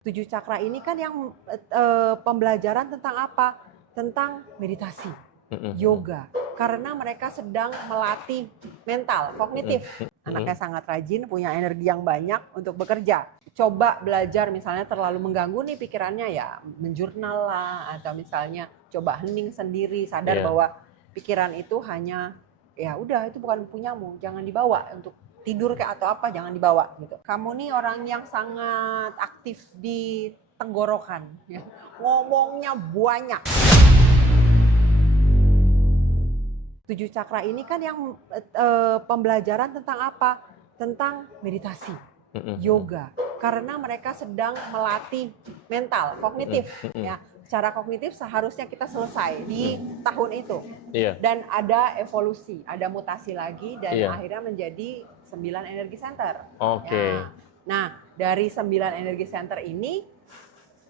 7 cakra ini kan yang pembelajaran tentang apa? Tentang meditasi, yoga. Karena mereka sedang melatih mental, kognitif. Anaknya sangat rajin, punya energi yang banyak untuk bekerja. Coba belajar misalnya terlalu mengganggu nih pikirannya, ya menjurnal lah, atau misalnya coba hening sendiri, sadar bahwa pikiran itu hanya ya udah, itu bukan punyamu, jangan dibawa untuk tidur kayak atau apa, jangan dibawa gitu. Kamu nih orang yang sangat aktif di tenggorokan, ya. Ngomongnya banyak. 7 cakra ini kan yang pembelajaran tentang apa? Tentang meditasi, yoga. Karena mereka sedang melatih mental, kognitif. Ya, secara kognitif seharusnya kita selesai di tahun itu. Dan ada evolusi, ada mutasi lagi, dan akhirnya menjadi 9 energi center. Ya. Nah, dari 9 energi center ini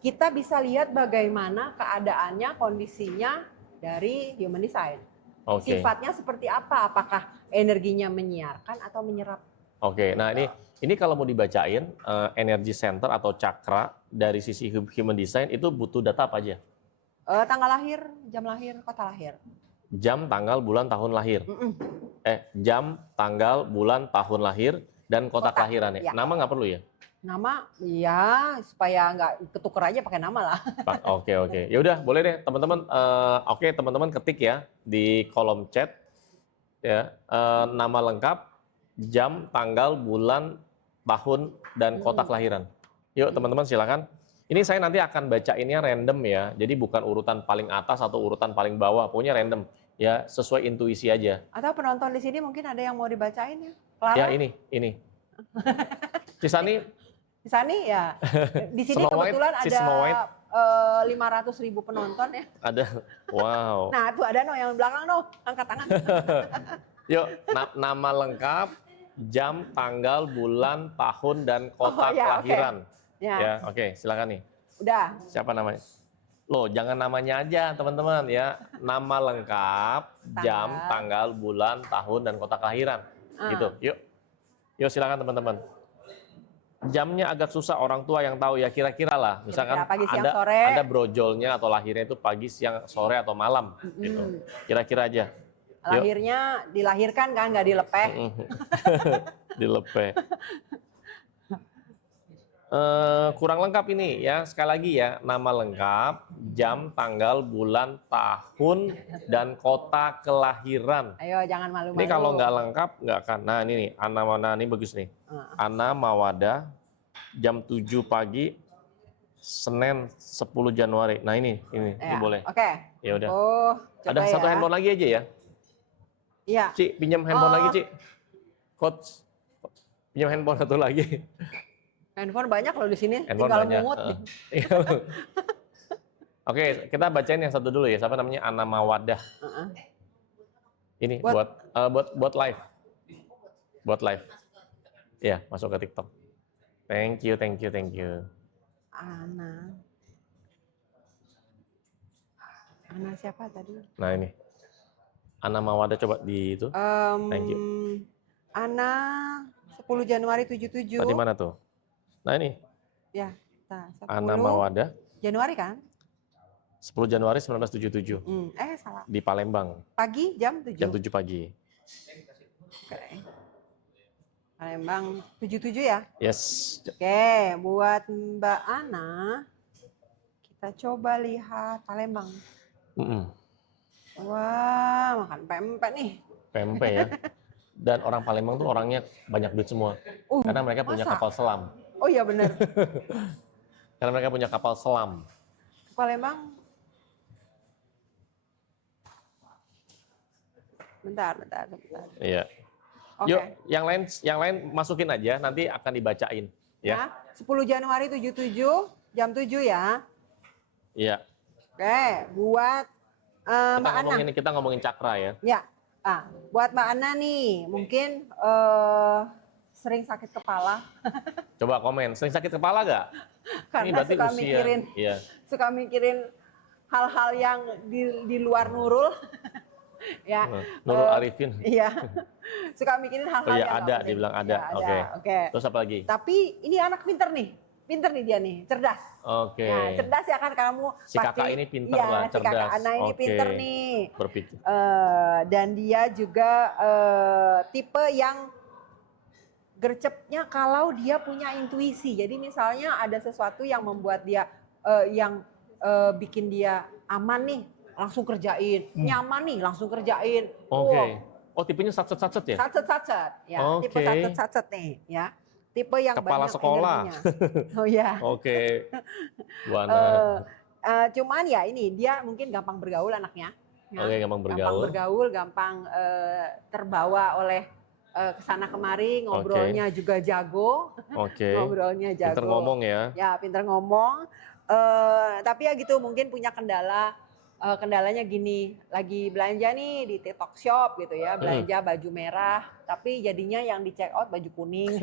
kita bisa lihat bagaimana keadaannya, kondisinya dari human design. Sifatnya seperti apa? Apakah energinya menyiarkan atau menyerap? Nah ini kalau mau dibacain energi center atau cakra dari sisi human design itu butuh data apa aja? Tanggal lahir, jam lahir, kota lahir. Jam, tanggal, bulan, tahun lahir. Jam, tanggal, bulan, tahun lahir, dan kota kelahiran ya. Nama nggak perlu ya? Nama, ya supaya nggak ketuker aja pakai nama lah. Oke. Ya udah boleh deh teman-teman. Teman-teman ketik ya di kolom chat ya nama lengkap, jam, tanggal, bulan, tahun, dan kota kelahiran. Yuk teman-teman silakan. Ini saya nanti akan bacainnya random ya. Jadi bukan urutan paling atas atau urutan paling bawah, pokoknya random. Ya sesuai intuisi aja. Atau penonton di sini mungkin ada yang mau dibacain ya? Clara? Ya ini. Cisani ya. Di sini kebetulan ada 500.000 penonton ya. Ada, wow. Nah tuh ada yang belakang angkat tangan. Yuk, nama lengkap, jam, tanggal, bulan, tahun, dan kota kelahiran. Oke, silakan nih. Udah. Siapa namanya? Loh, jangan namanya aja teman-teman ya. Nama lengkap, jam, tanggal, bulan, tahun, dan kota kelahiran. Gitu. Yuk silakan teman-teman. Jamnya agak susah orang tua yang tahu ya, kira-kira lah. Misalkan pagi, siang, sore. Ada brojolnya atau lahirnya itu pagi, siang, sore, atau malam. Gitu. Kira-kira aja. Lahirnya dilahirkan kan, nggak dilepeh. Dilepeh. Kurang lengkap ini ya, sekali lagi ya, nama lengkap, jam, tanggal, bulan, tahun, dan kota kelahiran. Ayo jangan malu-malu. Ini kalau nggak lengkap nggak akan. Nah ini nih, ini bagus nih. Ana Mawada, jam 7 pagi, Senin 10 Januari. Nah ini boleh. Oke. Ya udah. Ada satu handphone lagi aja ya. Iya. Ci, pinjam handphone lagi, Ci. Coach, pinjam handphone satu lagi. Handphone banyak loh di sini. Handphone tinggal banyak. Mungut. Oke, kita bacain yang satu dulu ya. Siapa namanya? Ana Mawadah. Ini buat live. Buat live. Ya, masuk ke TikTok. Thank you. Ana siapa tadi? Nah ini. Ana Mawada coba di itu. Thank you. Ana 10 Januari 77. Tadi mana tuh? Nah ini. Ya, 10 Ana Mawada. Januari kan? 10 Januari 1977. Salah. Di Palembang. Pagi jam 7. Jam 7 pagi. Oke. Palembang 77 ya? Yes. Oke, buat Mbak Ana, kita coba lihat Palembang. Wah, makan pempek nih. Pempek ya. Dan orang Palembang tuh orangnya banyak duit semua. Karena mereka punya kapal selam. Oh iya benar. Karena mereka punya kapal selam. Palembang. Bentar. Iya. Okay. Yuk, yang lain masukin aja, nanti akan dibacain. Ya. 10 Januari 77, jam 7 ya. Iya. Oke, buat Mbak Ana. Kita ngomongin cakra ya. Ya. Buat Mbak Ana nih, mungkin sering sakit kepala. Coba komen, sering sakit kepala gak? Karena suka mikirin hal-hal yang di luar Nurul. Ya. Nurul Arifin. Iya. Suka mikirin hal-hal yang ada, dibilang ada. Oke. Terus apa lagi? Tapi ini anak pinter nih. pinter nih dia nih, cerdas. Oke. Nah, cerdas ya kan kamu Si kakak ini pinter ya, lah, si kakak cerdas. Ana ini Oke. pinter nih. Berpikir. Dan dia juga tipe yang gercepnya kalau dia punya intuisi. Jadi misalnya ada sesuatu yang membuat dia yang bikin dia aman nih, langsung kerjain. Nyaman nih, langsung kerjain. Oke. Wow, Oh, tipenya satset-satset ya? sacet-sacet. Ya, tipe Oke. sacet-sacet nih, ya. Tipe yang Kepala banyak sekolah. energinya. Oh ya. Oke. Bu Ana. Cuman ya ini dia mungkin gampang bergaul anaknya. Ya. Oke, gampang bergaul. Gampang bergaul, gampang terbawa oleh kesana kemari, ngobrolnya juga jago. Oke. Ngobrolnya jago. Pinter ngomong ya. Ya, pinter ngomong. Tapi ya gitu mungkin punya kendala. Kendalanya gini, lagi belanja nih di TikTok Shop gitu ya, belanja baju merah, tapi jadinya yang di check out baju kuning.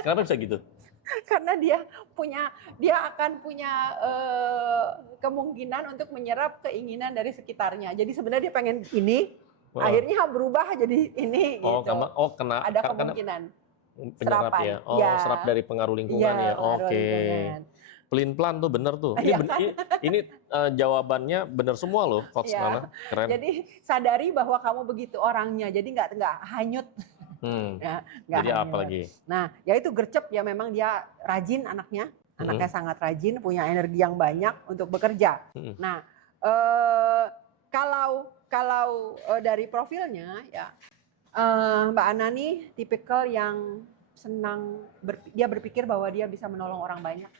Kenapa bisa gitu? Karena dia akan punya kemungkinan untuk menyerap keinginan dari sekitarnya. Jadi sebenarnya dia pengen ini, akhirnya berubah jadi ini. Oh, gitu. kena Ada kemungkinan. penyerap Serapan. ya. Oh, Ya. serap dari pengaruh lingkungan ya. pengaruh Oke. lingkungan. Pelin-pelan tuh bener tuh. Ini, Iya ini jawabannya bener semua loh, Coach Iya. Nana. Keren. Jadi sadari bahwa kamu begitu orangnya, jadi nggak hanyut. Ya, nggak Jadi hanyut. apa lagi? Nah, ya itu gercep ya, memang dia rajin anaknya. Anaknya sangat rajin, punya energi yang banyak untuk bekerja. Nah, kalau dari profilnya ya Mbak Ana nih tipikal yang senang, dia berpikir bahwa dia bisa menolong orang banyak.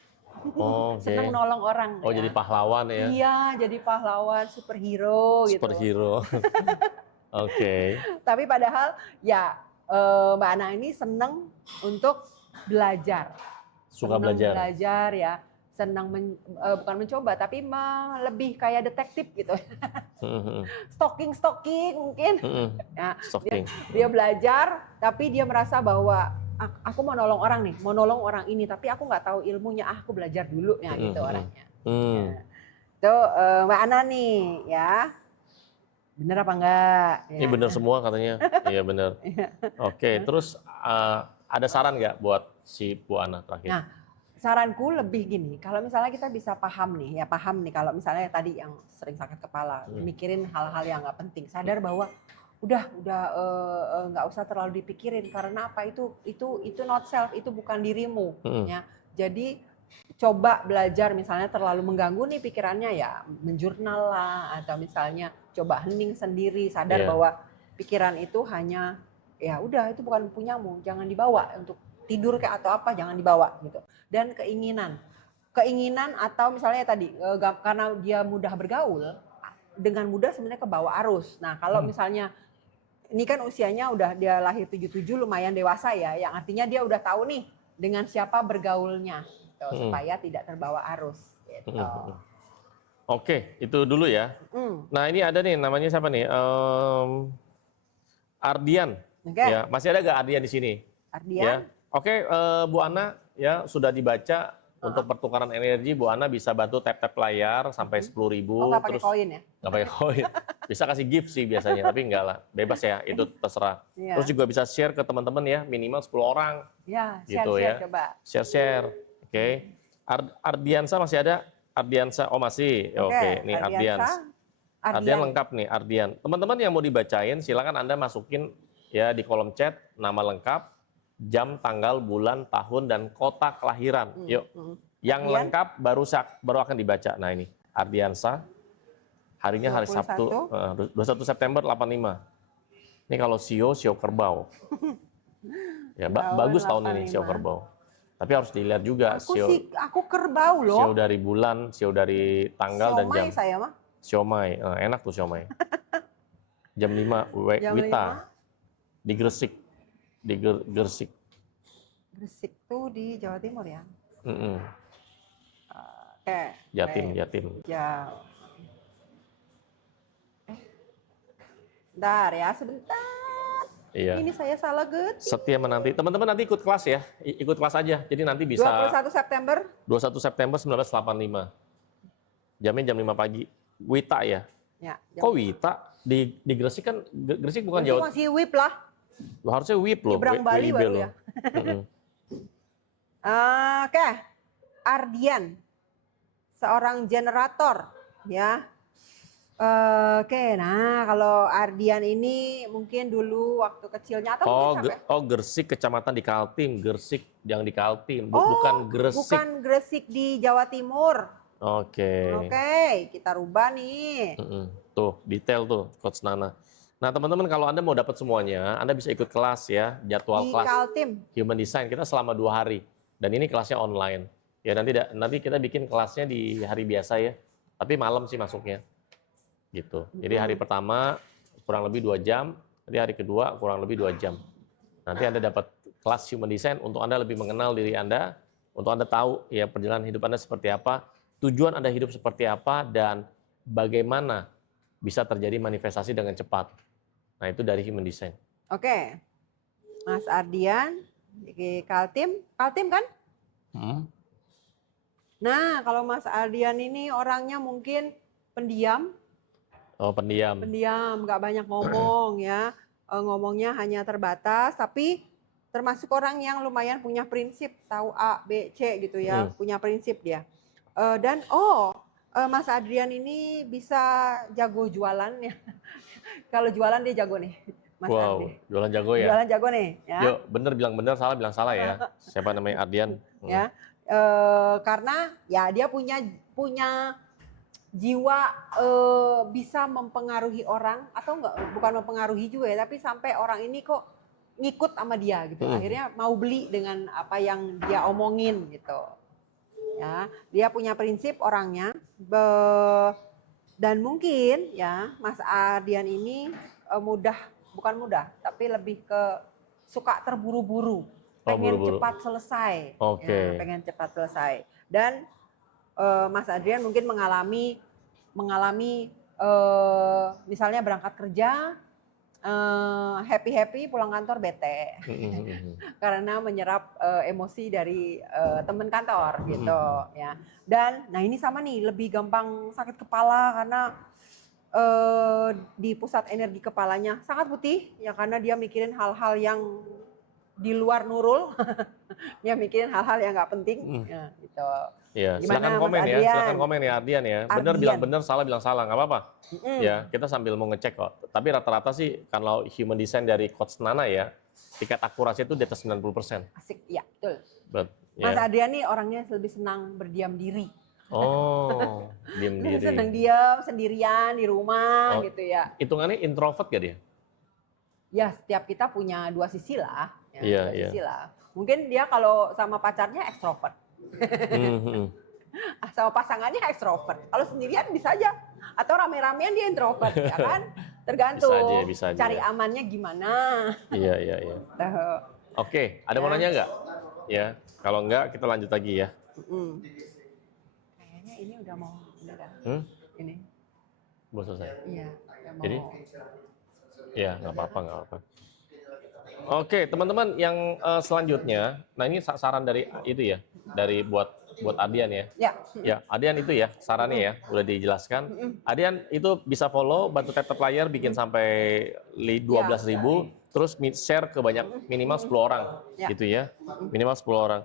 Oh, Senang nolong orang. Oh, ya. jadi pahlawan ya? Iya, jadi pahlawan, superhero gitu. Superhero. Oke. Tapi padahal ya Mbak Ana ini senang untuk belajar. Suka Senang belajar. ya. Senang bukan mencoba, tapi lebih kayak detektif gitu. Stalking mungkin. Ya, Stalking. dia belajar, tapi dia merasa bahwa aku mau nolong orang nih, mau nolong orang ini, tapi aku nggak tahu ilmunya, aku belajar dulu ya gitu orangnya. Ya. Tuh Mbak Ana nih ya, bener apa enggak? Ya. Ini bener semua katanya, iya bener. Oke, terus ada saran nggak buat si Bu Ana terakhir? Nah, saranku lebih gini, kalau misalnya kita bisa paham nih kalau misalnya tadi yang sering sakit kepala, mikirin hal-hal yang nggak penting, sadar bahwa udah nggak usah terlalu dipikirin, karena apa, itu not self, itu bukan dirimu. Ya. Jadi coba belajar, misalnya terlalu mengganggu nih pikirannya ya menjurnal lah, atau misalnya coba hening sendiri, sadar bahwa pikiran itu hanya ya udah, itu bukan punyamu, jangan dibawa untuk tidur kayak atau apa, jangan dibawa gitu. Dan keinginan atau misalnya tadi karena dia mudah bergaul, dengan mudah sebenarnya kebawa arus. Nah, kalau misalnya ini kan usianya udah, dia lahir 77, lumayan dewasa ya, yang artinya dia udah tahu nih dengan siapa bergaulnya gitu, supaya tidak terbawa arus gitu. Oke, itu dulu ya. Nah, ini ada nih, namanya siapa nih? Ardian. Ya, masih ada nggak Ardian di sini? Ardian. Ya. Oke, Bu Ana ya sudah dibaca. Untuk pertukaran energi, Bu Ana bisa bantu tap-tap layar sampai 10.000. Oh, nggak pakai koin ya? Nggak pakai koin. Bisa kasih gift sih biasanya, tapi enggak lah. Bebas ya, itu terserah. Terus juga bisa share ke teman-teman ya, minimal 10 orang. Ya, gitu share ya. coba. Share. Oke. Ardiansa masih ada? Ardiansa, oh masih. Oke, nih Ardian lengkap nih, Ardian. Teman-teman yang mau dibacain, silakan Anda masukin ya di kolom chat nama lengkap, jam, tanggal, bulan, tahun, dan kota kelahiran. Yuk, yang lengkap baru akan dibaca. Nah ini, Ardiansa, harinya hari Sabtu, 21 September 85. Ini kalau sio kerbau. Ya, bagus tahun ini sio kerbau. Tapi harus dilihat juga Aku kerbau loh. Sio dari bulan, sio dari tanggal dan jam. Siomay saya mah. Siomay, enak tuh siomay. Jam 5 Wita di Gresik. Di Gresik. Gresik tuh di Jawa Timur ya? Jatim. Ya. Bentar ya, sebentar. Iya. Ini saya salah Setia menanti. Teman-teman nanti ikut kelas ya. Ikut kelas aja. Jadi nanti bisa 21 September 1985. Jamnya jam 5 pagi. Wita ya? Ya. Kok Wita? Di Gresik kan, Gresik bukan Jawa. Masih WIP lah. Harusnya WIP loh. Nyebrang Bali baru ya. Oke. Ardian, seorang generator, ya. Oke, nah kalau Ardian ini mungkin dulu waktu kecilnya atau mungkin sampai. Gersik, kecamatan di Kaltim, Gersik yang di Kaltim, Oh, bukan Gresik. bukan Gresik di Jawa Timur. Oke. Oke, kita rubah nih. Tuh, detail tuh Coach Nana. Nah, teman-teman kalau Anda mau dapat semuanya, Anda bisa ikut kelas ya, jadwal Di kelas Kaltim. Human Design kita selama 2 hari. Dan ini kelasnya online. Ya nanti kita bikin kelasnya di hari biasa ya, tapi malam sih masuknya. Gitu. Jadi hari pertama kurang lebih 2 jam, nanti hari kedua kurang lebih 2 jam. Nanti Anda dapat kelas Human Design untuk Anda lebih mengenal diri Anda, untuk Anda tahu ya perjalanan hidup Anda seperti apa, tujuan Anda hidup seperti apa, dan bagaimana bisa terjadi manifestasi dengan cepat. Nah, itu dari Human Design. Oke. Mas Ardian di Kaltim. Kaltim kan? Nah, kalau Mas Ardian ini orangnya mungkin pendiam. Oh, pendiam. Pendiam, nggak banyak ngomong ya. Ngomongnya hanya terbatas, tapi termasuk orang yang lumayan punya prinsip, tahu A, B, C gitu ya, punya prinsip dia. Dan Mas Adrian ini bisa jago jualan ya. Kalau jualan dia jago nih, Mas Wow, Ardi. jualan jago ya. Jualan jago nih, ya. Yuk, bener bilang bener, salah bilang salah ya. Siapa namanya Ardian? Ya, karena ya dia punya jiwa bisa mempengaruhi orang, atau enggak, bukan mempengaruhi juga ya, tapi sampai orang ini kok ngikut sama dia gitu. Akhirnya mau beli dengan apa yang dia omongin gitu. Ya, dia punya prinsip orangnya. Dan mungkin ya Mas Ardian ini bukan mudah, tapi lebih ke suka terburu-buru, pengen cepat selesai. Oke. Ya, pengen cepat selesai. Dan Mas Adrian mungkin mengalami misalnya berangkat kerja happy pulang kantor bete karena menyerap emosi dari teman kantor gitu ya. Dan nah ini sama nih, lebih gampang sakit kepala karena di pusat energi kepalanya sangat putih ya, karena dia mikirin hal-hal yang di luar nurul. Dia mikirin hal-hal yang nggak penting ya gitu. Ya, silakan komen ya, silakan komen ya Ardian ya. Bener bilang bener, salah bilang salah, nggak apa-apa. Ya, kita sambil mau ngecek kok. Tapi rata-rata sih kalau Human Design dari Coach Nana ya, tingkat akurasi itu di atas 90%. Asik, ya betul. Ya. Mas Adrian nih orangnya lebih senang berdiam diri. Oh, diam diri. Senang diam sendirian di rumah gitu ya. Hitungannya introvert gak dia? Ya, setiap kita punya dua sisi lah. Ya, dua sisi lah. Mungkin dia kalau sama pacarnya ekstrovert. Sama pasangannya ekstrovert. Kalau sendirian bisa aja. Atau rame-ramean dia introvert, ya kan? Tergantung. Bisa aja. Cari amannya gimana. Iya. Oke, ada mau nanya nggak? Ya, kalau nggak kita lanjut lagi ya. Kayaknya ini udah mau. Ini. Mau selesai? Iya, udah mau. Jadi? Ya, nggak apa-apa. Oke, teman-teman yang selanjutnya, nah ini saran dari itu ya, dari buat Adian ya. Ya, Adian itu ya, sarannya ya, udah dijelaskan. Adian itu bisa follow, bantu tap layar, bikin sampai 12.000, terus share ke minimal 10 orang, gitu ya, minimal 10 orang.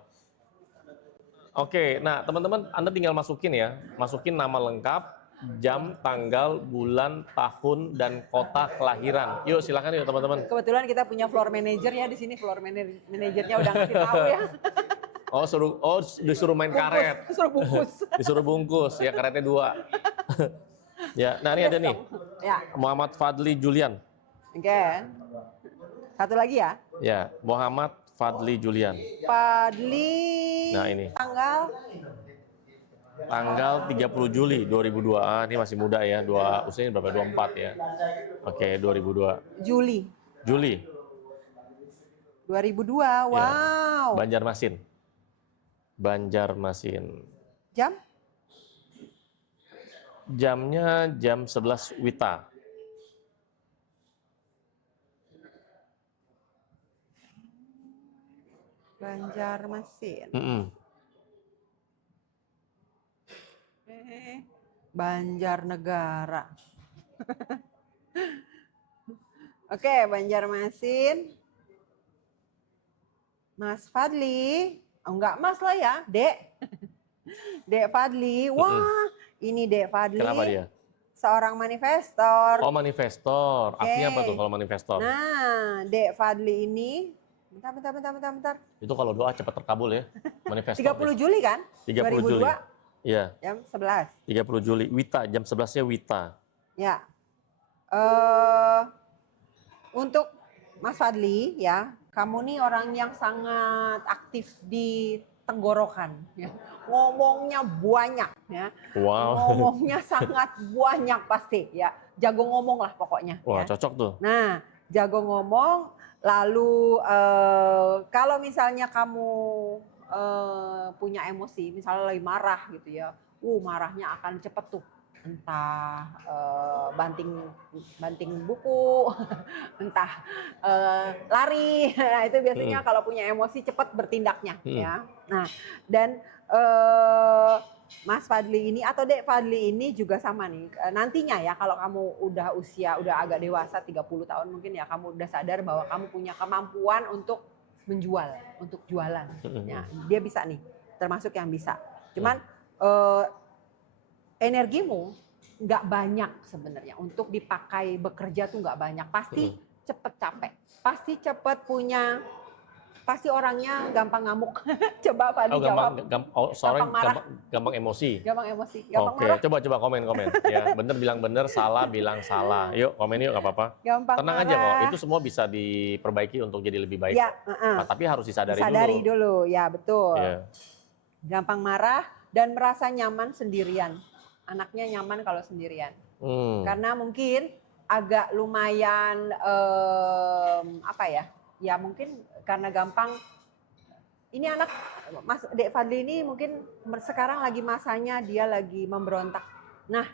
Oke, nah teman-teman Anda tinggal masukin nama lengkap, jam, tanggal, bulan, tahun, dan kota kelahiran. Yuk silakan yuk teman-teman. Kebetulan kita punya floor manager ya di sini, floor manajernya udah ngasih tahu ya. Disuruh main karet. Disuruh bungkus, ya karetnya 2. Ya, nah ini ada nih. Ya. Muhammad Fadli Julian. Oke. Satu lagi ya. Ya, Muhammad Fadli Julian. Fadli. Nah ini. Tanggal 30 Juli 2002. Ini masih muda ya. Usianya berapa? 24 ya. Oke, 2002. Juli. 2002. Wow. Ya. Banjarmasin. Jam? Jamnya jam 11 WITA. Banjarmasin. Banjarnegara. Oke, Banjarmasin. Mas Fadli. Oh, enggak Mas lah ya, Dek. Dek Fadli, wah ini Dek Fadli. Kenapa dia? Seorang manifestor. Oh, manifestor. Artinya apa Oke. tuh kalau manifestor? Nah, Dek Fadli ini, bentar. Itu kalau doa cepat terkabul ya. Manifestor. 30 Juli kan? 30 Juli. 2002 Iya. jam 11. 30 Juli. Wita, jam 11-nya Wita. Ya. Untuk Mas Fadli ya, kamu nih orang yang sangat aktif di tenggorokan ya. Ngomongnya banyak ya. Wow. Ngomongnya sangat banyak pasti ya. Jago ngomong lah pokoknya. Wah, Ya. cocok tuh. Nah, jago ngomong, lalu kalau misalnya kamu punya emosi, misalnya lagi marah gitu ya, marahnya akan cepet tuh, entah banting buku, entah lari. Nah, itu biasanya kalau punya emosi cepet bertindaknya ya. Nah, dan Mas Fadli ini atau Dek Fadli ini juga sama nih. Nantinya ya kalau kamu udah agak dewasa 30 tahun mungkin ya, kamu udah sadar bahwa kamu punya kemampuan untuk menjual, untuk jualan. Ya, dia bisa nih, termasuk yang bisa. Cuman energimu nggak banyak sebenarnya untuk dipakai bekerja tuh nggak banyak. Pasti cepet capek, pasti cepet punya. Pasti orangnya gampang ngamuk. Coba Fadli jawab. Gampang marah. Gampang emosi. Gampang emosi, gampang Oke, marah. coba komen. Ya, bener bilang bener, salah bilang salah. Yuk komen yuk, nggak apa-apa. Gampang Tenang marah. aja kok, itu semua bisa diperbaiki untuk jadi lebih baik. Ya, Nah, tapi harus disadari dulu. Ya betul. Ya. Gampang marah dan merasa nyaman sendirian. Anaknya nyaman kalau sendirian. Karena mungkin agak lumayan apa ya? Ya mungkin karena gampang, ini anak Mas Dek Fadli ini mungkin sekarang lagi masanya dia lagi memberontak. Nah,